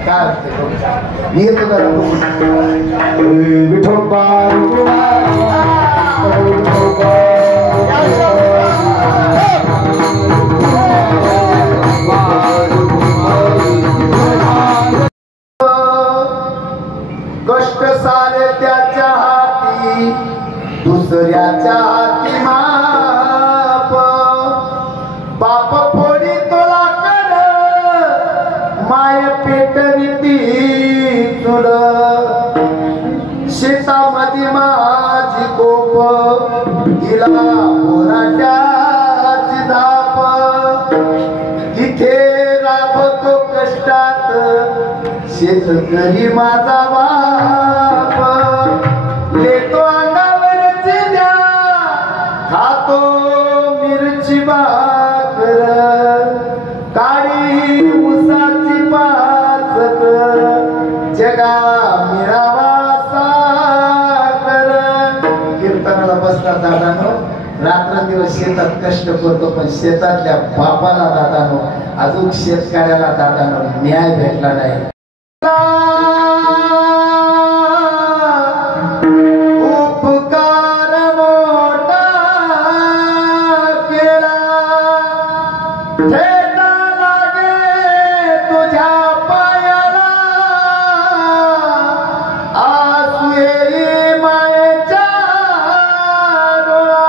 काय मी येतो जरा विठोबा कष्ट सारे त्याच्या हाती दुसऱ्याच्या हाती माप बाप फोडी तोला कर माय पेटविती चुड शेतामध्ये माझी कोप तिला पोराच्याची धाप तिथे राबतो कष्टात शेतकरी माझा बाप लेतो अंगावरची द्या खातो मिरची भाकर काळी उसाची पाचक जगा मिळावा साकर कीर्तनाला बसतात दादानो रात्रंदिवस शेतात कष्ट करतो पण शेतातल्या बापाला दादानो अजून शेतकऱ्याला दादानो न्याय भेटला नाही उपकार मोठा केला ठेचा लागे तुझ्या पायाला आसू येई मायेच्या डोळा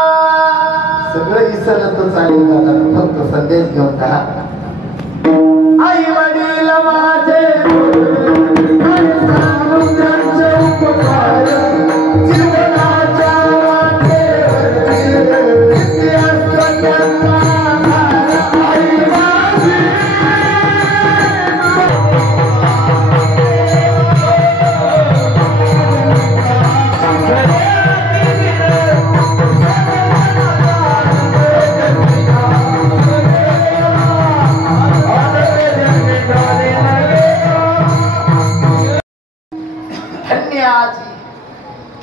सगळं इसरलं तर चालेल दादा फक्त संदेश घेऊन जा आई वडील माझे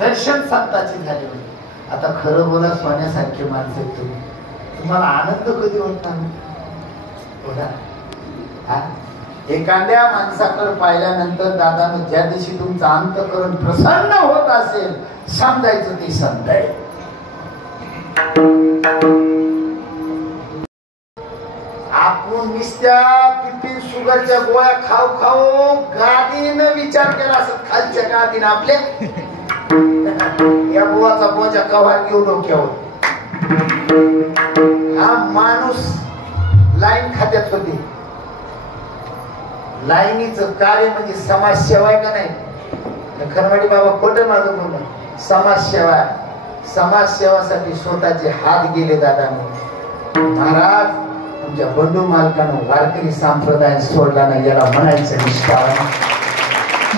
दर्शन संताची झाली होती आता खरं बोला सोन्यासारखे माणसं तुम्ही तुम्हाला आनंद कधी होता बोला एखाद्या माणसाकडे पाहिल्यानंतर दादानं ज्या दिवशी तुमचं अंतःकरण प्रसन्न होत असेल समजायचं ते संत आहे आपण नुसत्या बीपी शुगरच्या गोळ्या खाऊ खाऊ गादीनं विचार केला असत खालच्या गादीनं आपल्या या बुवाचा बोजा कव्हार घेऊ डोक्यावर हा माणूस लाईन खात्यात होते लाईनीचं कार्य म्हणजे समाजसेवा आहे का नाही खरवाडी बाबा खोटं माझं बोलणं समाजसेवा समाजसेवासाठी स्वतःचे हात गेले दादा महाराज तुमच्या बंधू मालकानं वारकरी संप्रदाय सोडला नाही याला म्हणायचं निष्ठा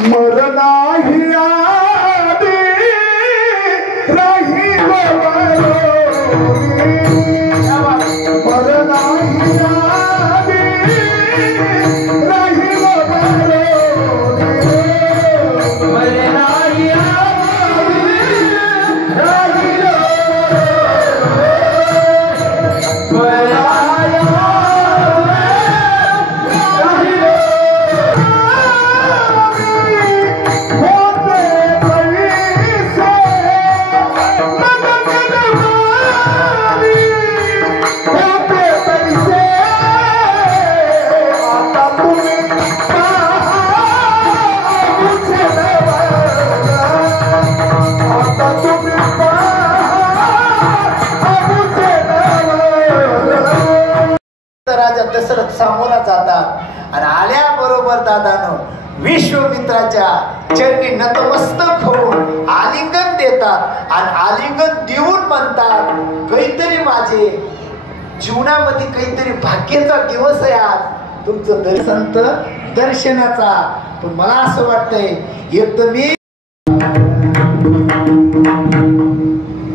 मरणाही दशरथ सामोरा जातात आणि आल्याबरोबर दादानं विश्वामित्राच्या चरणी नतमस्तक होऊन आलिंगन देतात आणि आलिंगन देऊन म्हणतात काहीतरी माझे जीवनामध्ये काहीतरी भाग्याचा दिवस आहे आज तुमचं संत दर्शनाचा पण मला असं वाटतंय एक तर मी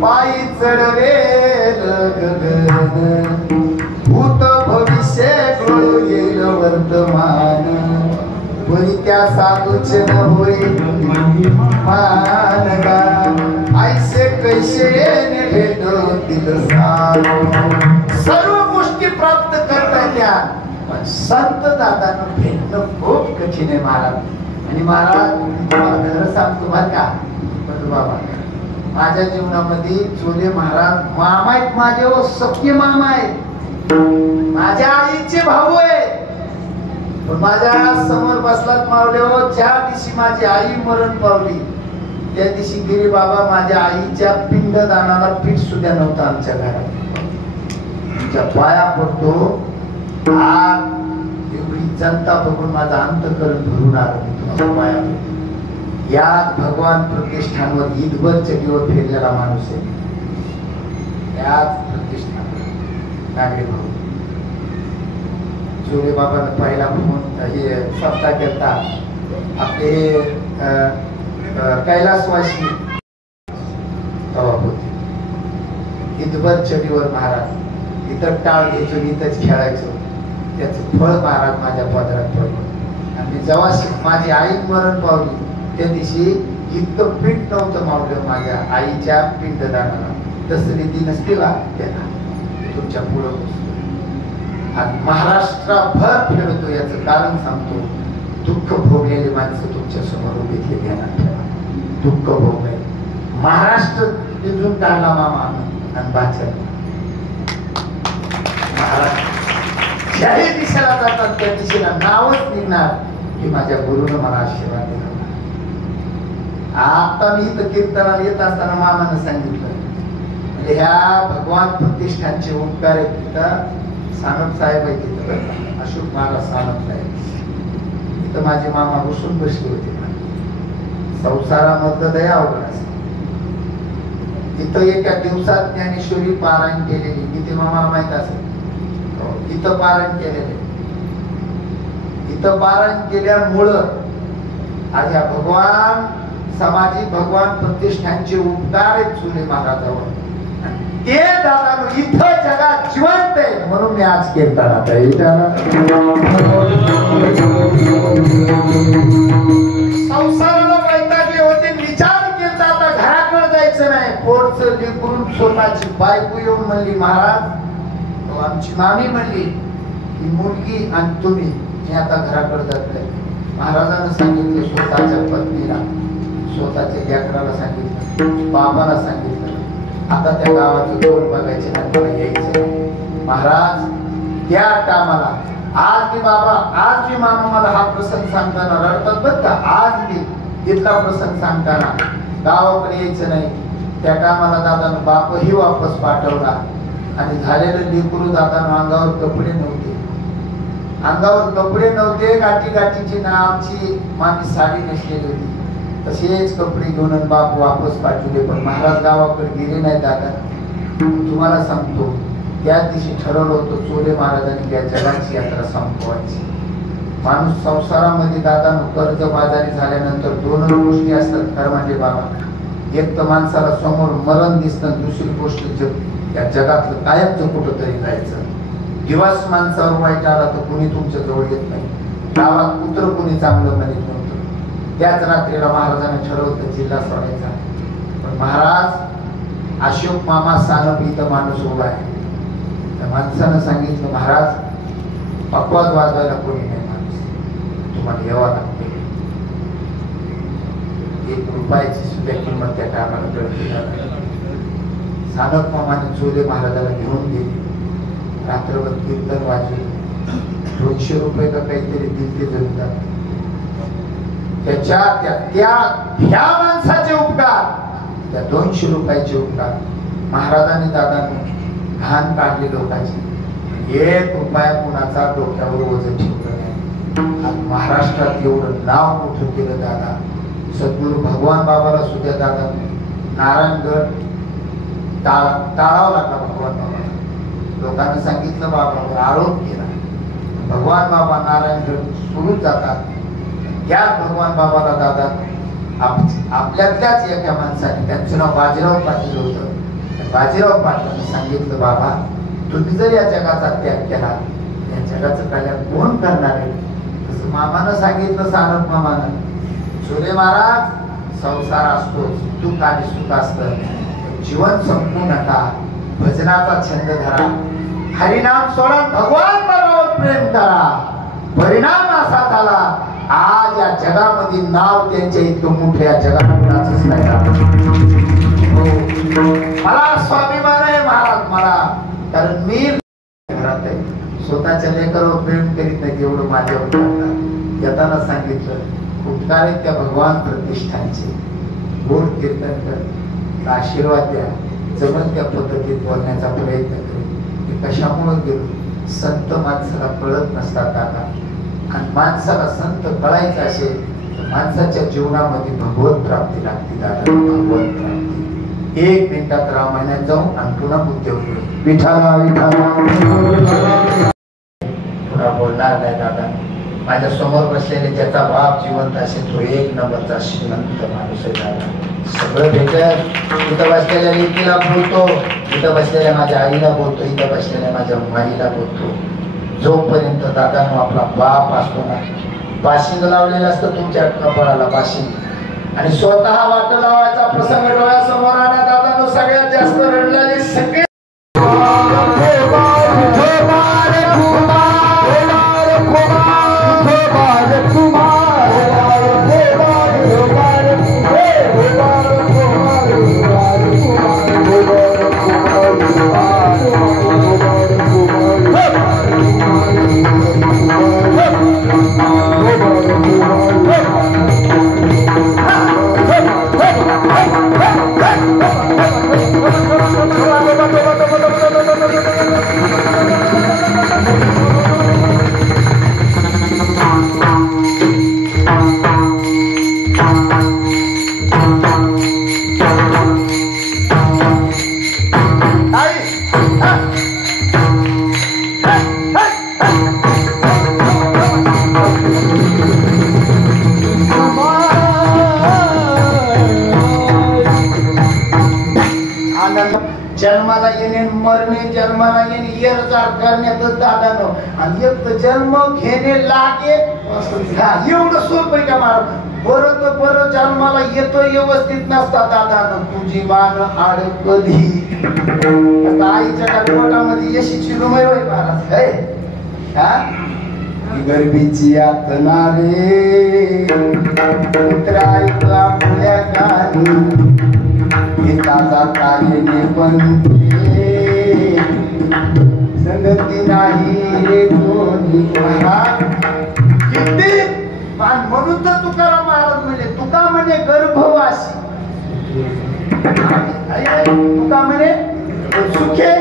पायी चढवेल गगन भूत भविष्य येईल वर्तमान कोणी त्या साधूचे न होईल मानगा ऐसे कैसे भेटतील सर्व गोष्टी प्राप्त करता त्या पण संत दादांना भेटणं खूप कठीण आहे महाराज. आणि महाराज तुम्हाला खरं सांगतो बरं का बाबा, माझ्या जीवनामध्ये चोले महाराज मामा आहेत माझे, ओ सख्खे मामा आहेत, माझ्या आईचे भाऊ आहेत. पण माझ्या समोर बसलात मावले हो, ज्या दिवशी माझी आई मरण पावली त्या दिवशी गिरी बाबा माझ्या आईच्या पिंडदानाला पीठ सुद्धा नव्हतं आमच्या घरात. तुमच्या पाया पडतो, आज एवढी जनता बघून माझा अंतःकरण भरून आलं. मी तुमच्या पाया पडतो. या भगवान प्रतिष्ठानवर ईदभर चढीवर फिरलेला माणूस आहे. याच प्रतिष्ठानवर नागरिक भाऊ जोडे बाबांना पहिला फोन हे सप्ताह केलता. आपले कैलासवासी होते ईदभर चढीवर महाराज. इथं टाळ घ्यायचो, इथंच खेळायचो. त्याचं फळ महाराज माझ्या पदरात पडलं. आणि जेव्हा माझी आई मरण पावली त्या दिवशी इतकं पीठ नव्हतं मावलं माझ्या आईच्या पिंडदानाला. तसं रीती नसते का त्याला तुमच्या पुढं बसतो. आणि महाराष्ट्राभर फिरतो. याचं कारण सांगतो. दुःख भोगलेली माणसं तुमच्या समोर उभी ध्यानात ठेवा. दुःख भोगले महाराष्ट्र तिथून काढला मामा आणि बाचल महाराष्ट्र ज्याही दिशेला जातात त्या दिशेला नावच निघणार की माझ्या गुरुनं मला आशीर्वाद दिला. आता मी इथं कीर्तनाला येत असताना मामानं सांगितलं म्हणजे ह्या भगवान प्रतिष्ठानचे उपकार आहेत. तिथं सानप साहेब आहे, तिथं अशोक महाराज सानप साहेब, तिथं माझे मामा बसून बसले होते. संसारामधलं दया अवघड असते. तिथं एका दिवसात ज्ञानेश्वरी पारायण केलेली किती मामाला माहित असेल. इथं पारायण केलेले. इथं पारायण केल्यामुळं आज या भगवान समाजी भगवान प्रतिष्ठानचे उपकार आहेत चुले महाराजावर. ते दादा इथं जगात जिवंत आहे म्हणून मी आज कीर्तनात आहे. संसाराला वैतागले होते, विचार केला आता घराकडे जायचं नाही. पोटचं लेकरून स्वतःची बायको येऊन म्हणली महाराज, आमची मामी म्हणली की मुलगी आणि तुम्ही मी आता घराकडे जात नाही. महाराजांना सांगितलं, स्वतःच्या पत्नीला स्वतःच्या लेकराला सांगितलं, बाबाला सांगितलं, आता त्या गावाचं तोंड बघायचे नाही, मला यायचं. महाराज त्या टायमाला आज मी बाबा, आज मी मामा मला हा प्रसंग सांगताना रडतात बरं का. आज मी इथला प्रसंग सांगताना गावाकडे यायचं नाही. त्या टायमाला दादानं बापही वापस पाठवला. आणि झालेलं लेकरू दादानं अंगावर कपडे नव्हते, अंगावर कपडे नव्हते. गाठी गाठीची ना आमची मामी साडी नेसलेली होती. तसेच कपडे घेऊन बाप वापस पाठवले. पण महाराज गावाकडे गेले नाही दादा. तुम्हाला सांगतो त्या दिवशी ठरवलं होतं चोले महाराजांनी या जगाची यात्रा संपवायची. माणूस संसारामध्ये दादानं कर्जबाजारी झाल्यानंतर दोन गोष्टी असतात खरं म्हणजे बाबा. एक तर माणसाला समोर मरण दिसतं, दुसरी गोष्ट या जगातलं कायमचं कुठं तरी जायचं. दिवस माणसावर वाईट आला तर कुणी तुमच्या जवळ येत नाही. गावात कुत्र कुणी चांगलं म्हणत नव्हतं. त्याच रात्रीला महाराजांनी ठरवलं जिल्हा सोडायचा. पण महाराज अशोक मामा सानप इथं माणूस उभा आहे. त्या माणसानं सांगितलं महाराज पकवाज वाजवायला कोणी नाही, माणूस तुम्हाला यावं लागते. 1 रुपयाची सुद्धा किंमत त्या टायमाला कळते. सानप मामाने चोले महाराजाला घेऊन गेले. रात्रभर कीर्तन वाजले. 200 रुपये का काहीतरी दिलते जमतात. त्या माणसाचे उपकार, त्या 200 रुपयाचे उपकार महाराजांनी दादांनी घाण काढली लोकांची. 1 रुपया कुणाचा डोक्यावर ओझं ठेवलं नाही. महाराष्ट्रात एवढं नाव मोठं केलं दादा. सद्गुरू भगवान बाबाला सुद्धा दादा नारायणगड टाळावं लागला. भगवान बाबा लोकांनी सांगितलं बाबावर आरोप केला. भगवान बाबा नारायणगड सोडून जातात. त्याच भगवान बाबाला दादा आपल्यातल्याच एका माणसाने, त्यांचं नाव बाजीराव पाटील होतं, बाजीराव पाटलांनी सांगितलं बाबा तुम्ही जर या जगाचा त्याग केला या जगाचं कल्याण कोण करणार आहे. तसं मामानं सांगितलं, सानप मामानं. चोले महाराज संसार असतो, दुःख आणि सुख असतं, जीवन संपू नका. भजनाचा छंद धरा, हरिनाम सोडा, भगवान बरोबर प्रेम करा. परिणाम असा झाला, आज या जगामध्ये नाव त्यांच्या इतकं मोठं या जगात नाही. मला स्वाभिमान आहे महाराज, मला, कारण मी घरात आहे, स्वतःच्या लेकरावर प्रेम करीत नाही एवढं माझ्यावर करतात. येताना सांगितलं उपकार त्या भगवान प्रतिष्ठानचे गोड कीर्तन कर, आशीर्वाद द्या, जमन त्या पद्धतीत बोलण्याचा प्रयत्न करेल. मी कशामुळे गेलो, संत माणसाला कळत नसतात दादा, आणि माणसाला संत कळायचं असेल तर माणसाच्या जीवनामध्ये भगवत प्राप्ती लागते दादा, भगवत प्राप्ती. 1 मिनिटात रामायणात जाऊन आणि पुन्हा मुद्द्यावर विठाला विठाला पुन्हा बोलणार नाही दादा. माझ्या समोर बसलेले ज्याचा बाप जिवंत असेल तो 1 नंबरचा श्रीमंत माणूस आहे दादा. सगळं भेटत, इथं बसलेल्या लेकीला बोलतो, इथं बसलेल्या माझ्या आईला बोलतो, इथं बसलेल्या माझ्या माईला बोलतो. जोपर्यंत दादानो आपला बाप असतो ना, बाशिंग लावलेलं असतं तुमच्या कपाळाला बाशिंग, आणि स्वतः वाट लावायचा प्रसंग डोळ्यासमोर आला दादानो, सगळ्यात जास्त रडलेले सगळे जन्माला येणे मरणे, जन्माला येणे येरजार करण्यातच दादानो, आणि एक तर जन्म घेणे लागे एवढं सोपं आहे का महाराज. बरं तर बरं जन्माला येतो व्यवस्थित नसता दादानो, तुझी मान अडकली आईच्या पोटामध्ये यशीची रुमय होय महाराज. गर्भीची यातना रे आपल्या गाणी ताजा कायने बनते, संगती नाही रे कोणी. किती म्हणून तर तुकाराम महाराज म्हणजे, तुका म्हणे गर्भवासी, तुका म्हणे सुखे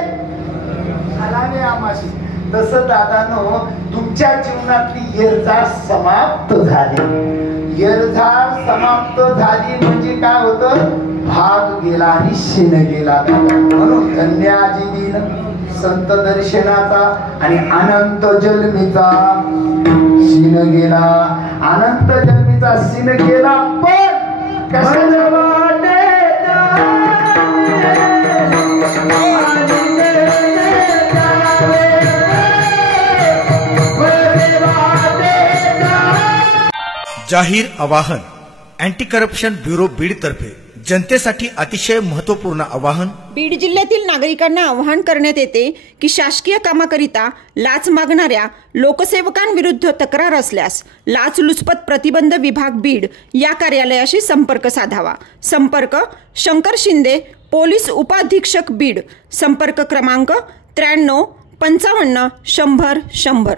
आलाने आमाशी. तसं दादानो तुमच्या जीवनातली येरझार समाप्त झाली. येरझार समाप्त झाली म्हणजे काय होतं, भाग गेला आणि शिन गेला. म्हणून धन्याजी दिन संत दर्शनाचा आणि अनंत जन्मीचा शिन गेला, अनंत जन्मीचा शिन गेला. पण कशाला वाटे जाहीर आवाहन. अँटी करप्शन ब्युरो बीड तर्फे जनतेसाठी अतिशय महत्त्वपूर्ण आवाहन. बीड जिल्ह्यातील नागरिकांना आवाहन करण्यात येते की शासकीय कामाकरिता लाच मागणाऱ्या लोकसेवकांविरुद्ध तक्रार असल्यास लाचलुचपत प्रतिबंध विभाग बीड या कार्यालयाशी संपर्क साधावा. संपर्क शंकर शिंदे, पोलीस उपाधीक्षक बीड. संपर्क क्रमांक 93 55 100 100.